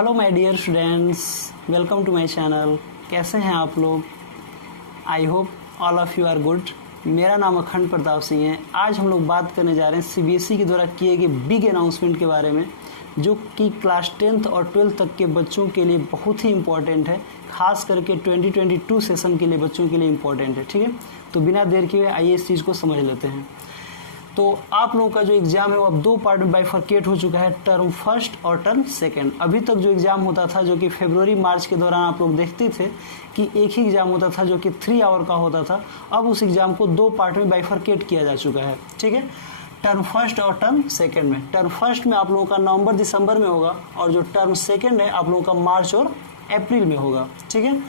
Hello my dear students, welcome to my channel. कैसे हैं आप लोग? I hope all of you are good. मेरा नाम अखंड प्रताप सिंह है। आज हम लोग बात करने जा रहे हैं सीबीएसई के द्वारा किए गए बिग अनाउंसमेंट के बारे में, जो कि क्लास 10th और 12th तक के बच्चों के लिए बहुत ही इम्पोर्टेंट है, खास करके 2022 सेशन के लिए बच्चों के लिए इम्पोर्टेंट है। ठीक है, तो बिना देर किए आइए इस चीज़ को समझ लेते हैं। तो आप लोगों का जो एग्ज़ाम है वो अब दो पार्ट में बाइफरकेट हो चुका है, टर्म फर्स्ट और टर्म सेकंड। अभी तक जो एग्ज़ाम होता था, जो कि फरवरी मार्च के दौरान आप लोग देखते थे कि एक ही एग्ज़ाम होता था जो कि 3 आवर का होता था, अब उस एग्ज़ाम को दो पार्ट में बाइफरकेट किया जा चुका है। ठीक है, टर्म फर्स्ट और टर्म सेकेंड में। टर्म फर्स्ट में आप लोगों का नवंबर दिसंबर में होगा, और जो टर्म सेकेंड है आप लोगों का मार्च और अप्रैल में होगा। ठीक है,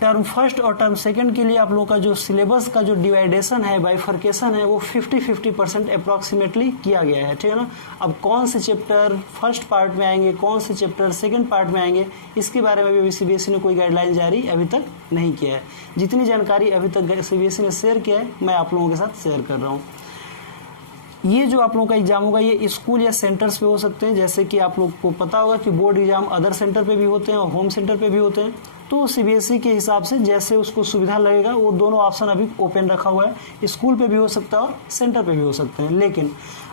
टर्म फर्स्ट और टर्म सेकंड के लिए आप लोगों का जो सिलेबस का जो डिवाइडेशन है, बाइफरकेशन है, वो 50-50% अप्रॉक्सीमेटली किया गया है। ठीक है ना। अब कौन से चैप्टर फर्स्ट पार्ट में आएंगे, कौन से चैप्टर सेकंड पार्ट में आएंगे, इसके बारे में भी सीबीएसई ने कोई गाइडलाइन जारी अभी तक नहीं किया है। जितनी जानकारी अभी तक सीबीएसई ने शेयर किया है, मैं आप लोगों के साथ शेयर कर रहा हूँ। ये जो आप लोगों का एग्जाम होगा, ये स्कूल या सेंटर्स पे हो सकते हैं। जैसे कि आप लोग को पता होगा कि बोर्ड एग्जाम अदर सेंटर पे भी होते हैं और होम सेंटर पे भी होते हैं। तो सीबीएसई के हिसाब से जैसे उसको सुविधा लगेगा, वो दोनों ऑप्शन अभी ओपन रखा हुआ है। स्कूल पे भी हो सकता है और सेंटर पे भी हो सकते हैं। लेकिन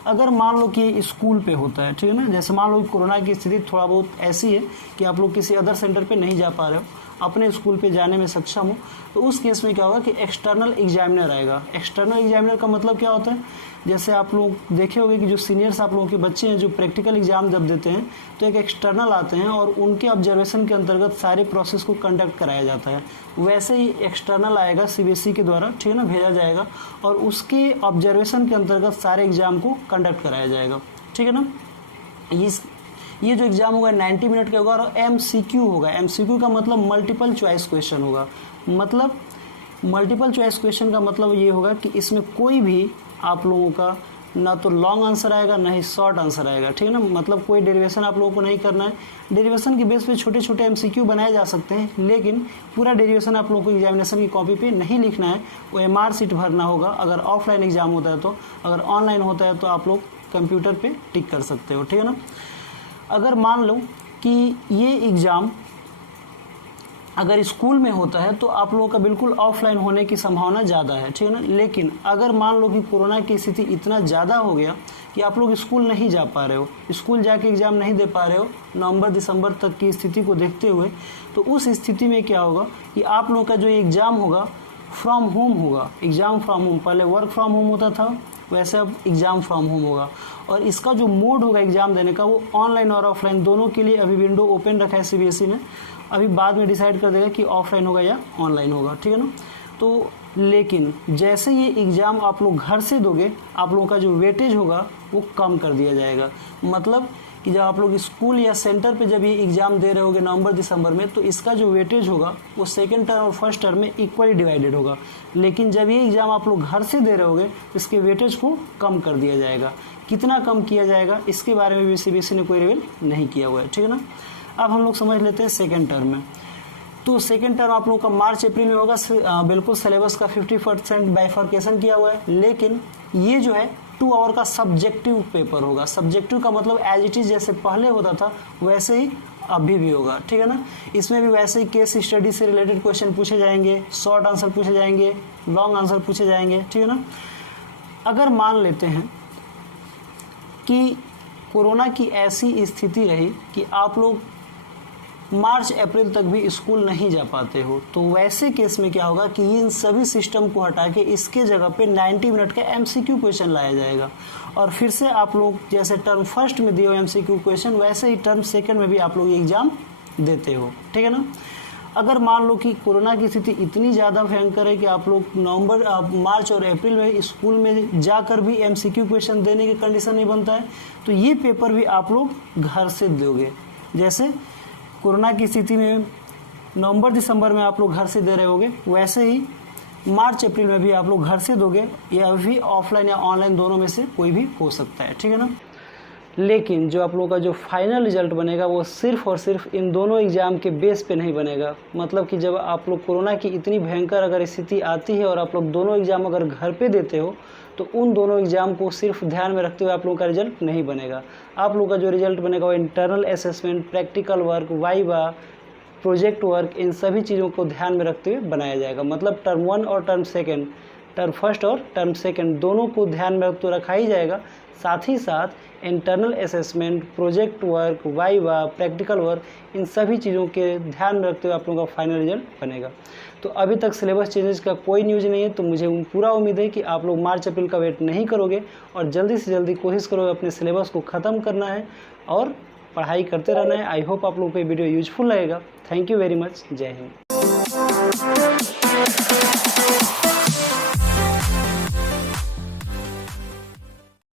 अगर मान लो कि ये स्कूल पे होता है, ठीक है ना, जैसे मान लो कि कोरोना की स्थिति थोड़ा बहुत ऐसी है कि आप लोग किसी अदर सेंटर पे नहीं जा पा रहे हो, अपने स्कूल पे जाने में सक्षम हो, तो उस केस में क्या होगा कि एक्सटर्नल एग्जामिनर आएगा। एक्सटर्नल एग्जामिनर का मतलब क्या होता है? जैसे आप लोग देखे होंगे कि जो सीनियर्स आप लोगों के बच्चे हैं, जो प्रैक्टिकल एग्जाम जब देते हैं तो एक एक्सटर्नल आते हैं और उनके ऑब्जर्वेशन के अंतर्गत सारे प्रोसेस को कंडक्ट कराया जाता है। वैसे ही एक्सटर्नल आएगा सीबीएसई के द्वारा, ठीक है ना, भेजा जाएगा और उसके ऑब्जर्वेशन के अंतर्गत सारे एग्जाम को कंडक्ट कराया जाएगा। ठीक है ना। ये जो एग्जाम होगा 90 मिनट का होगा और MCQ होगा। MCQ का मतलब मल्टीपल चॉइस क्वेश्चन होगा। मतलब मल्टीपल चॉइस क्वेश्चन का मतलब ये होगा कि इसमें कोई भी आप लोगों का ना तो लॉन्ग आंसर आएगा ना ही शॉर्ट आंसर आएगा। ठीक है ना। मतलब कोई डेरिवेशन आप लोगों को नहीं करना है। डेरिवेशन के बेस पे छोटे छोटे MCQ बनाए जा सकते हैं, लेकिन पूरा डेरिवेशन आप लोगों को एग्जामिनेशन की कॉपी पे नहीं लिखना है। वो MR शीट भरना होगा अगर ऑफलाइन एग्जाम होता है तो। अगर ऑनलाइन होता है तो आप लोग कंप्यूटर पर टिक कर सकते हो। ठीक है ना। अगर मान लो कि ये एग्ज़ाम अगर स्कूल में होता है तो आप लोगों का बिल्कुल ऑफलाइन होने की संभावना ज़्यादा है। ठीक है ना। लेकिन अगर मान लो कि कोरोना की स्थिति इतना ज़्यादा हो गया कि आप लोग स्कूल नहीं जा पा रहे हो, स्कूल जाके एग्ज़ाम नहीं दे पा रहे हो नवंबर दिसंबर तक की स्थिति को देखते हुए, तो उस स्थिति में क्या होगा कि आप लोगों का जो एग्ज़ाम होगा फ्रॉम होम होगा। एग्ज़ाम फ्रॉम होम, पहले वर्क फ्रॉम होम होता था, वैसे अब एग्ज़ाम फ्रॉम होम होगा। और इसका जो मोड होगा एग्ज़ाम देने का, वो ऑनलाइन और ऑफलाइन दोनों के लिए अभी विंडो ओपन रखा है सीबीएसई ने। अभी बाद में डिसाइड कर देगा कि ऑफलाइन होगा या ऑनलाइन होगा। ठीक है ना। तो लेकिन जैसे ये एग्ज़ाम आप लोग घर से दोगे, आप लोगों का जो वेटेज होगा वो कम कर दिया जाएगा। मतलब कि जब आप लोग स्कूल या सेंटर पे जब ये एग्ज़ाम दे रहे होगे नवंबर दिसंबर में, तो इसका जो वेटेज होगा वो सेकंड टर्म और फर्स्ट टर्म में इक्वली डिवाइडेड होगा। लेकिन जब ये एग्ज़ाम आप लोग घर से दे रहे होगे तो इसके वेटेज को कम कर दिया जाएगा। कितना कम किया जाएगा इसके बारे में भी सीबीएसई ने कोई रिवील नहीं किया हुआ है। ठीक है ना। अब हम लोग समझ लेते हैं सेकेंड टर्म में। तो सेकेंड टर्म आप लोगों का मार्च अप्रैल में होगा। बिल्कुल सिलेबस का 50% बाइफरकेशन किया हुआ है। लेकिन ये जो है 2 आवर का सब्जेक्टिव पेपर होगा। सब्जेक्टिव का मतलब एज इट इज़ जैसे पहले होता था वैसे ही अभी भी होगा। ठीक है ना। इसमें भी वैसे ही केस स्टडी से रिलेटेड क्वेश्चन पूछे जाएंगे, शॉर्ट आंसर पूछे जाएंगे, लॉन्ग आंसर पूछे जाएंगे। ठीक है ना। अगर मान लेते हैं कि कोरोना की ऐसी स्थिति रही कि आप लोग मार्च अप्रैल तक भी स्कूल नहीं जा पाते हो, तो वैसे केस में क्या होगा कि इन सभी सिस्टम को हटा के इसके जगह पे 90 मिनट का MCQ क्वेश्चन लाया जाएगा। और फिर से आप लोग जैसे टर्म फर्स्ट में दिए हो MCQ क्वेश्चन, वैसे ही टर्म सेकंड में भी आप लोग एग्जाम देते हो। ठीक है ना। अगर मान लो कि कोरोना की स्थिति इतनी ज़्यादा भयंकर है कि आप लोग मार्च और अप्रैल में स्कूल में जाकर भी MCQ क्वेश्चन देने की कंडीशन नहीं बनता है, तो ये पेपर भी आप लोग घर से दोगे। जैसे कोरोना की स्थिति में नवंबर दिसंबर में आप लोग घर से दे रहे होगे, वैसे ही मार्च अप्रैल में भी आप लोग घर से दोगे। या भी ऑफलाइन या ऑनलाइन दोनों में से कोई भी हो सकता है। ठीक है ना। लेकिन जो आप लोगों का जो फाइनल रिजल्ट बनेगा वो सिर्फ़ और सिर्फ इन दोनों एग्ज़ाम के बेस पे नहीं बनेगा। मतलब कि जब आप लोग कोरोना की इतनी भयंकर अगर स्थिति आती है और आप लोग दोनों एग्ज़ाम अगर घर पे देते हो तो उन दोनों एग्ज़ाम को सिर्फ ध्यान में रखते हुए आप लोगों का रिजल्ट नहीं बनेगा। आप लोगों का जो रिजल्ट बनेगा वो internal assessment, practical work, viva, project work, इन सभी चीज़ों को ध्यान में रखते हुए बनाया जाएगा। मतलब टर्म 1 और टर्म फर्स्ट और टर्म सेकंड दोनों को ध्यान में तो रखा ही जाएगा। साथ ही साथ internal assessment, project work, viva, practical work, इन सभी चीज़ों के ध्यान में रखते हुए आप लोगों का फाइनल रिजल्ट बनेगा। तो अभी तक सिलेबस चेंजेस का कोई न्यूज़ नहीं है, तो मुझे पूरा उम्मीद है कि आप लोग मार्च अप्रैल का वेट नहीं करोगे और जल्दी से जल्दी कोशिश करोगे अपने सिलेबस को ख़त्म करना है और पढ़ाई करते रहना है। आई होप आप लोगों को ये वीडियो यूजफुल लगेगा। Thank you very much. जय हिंद।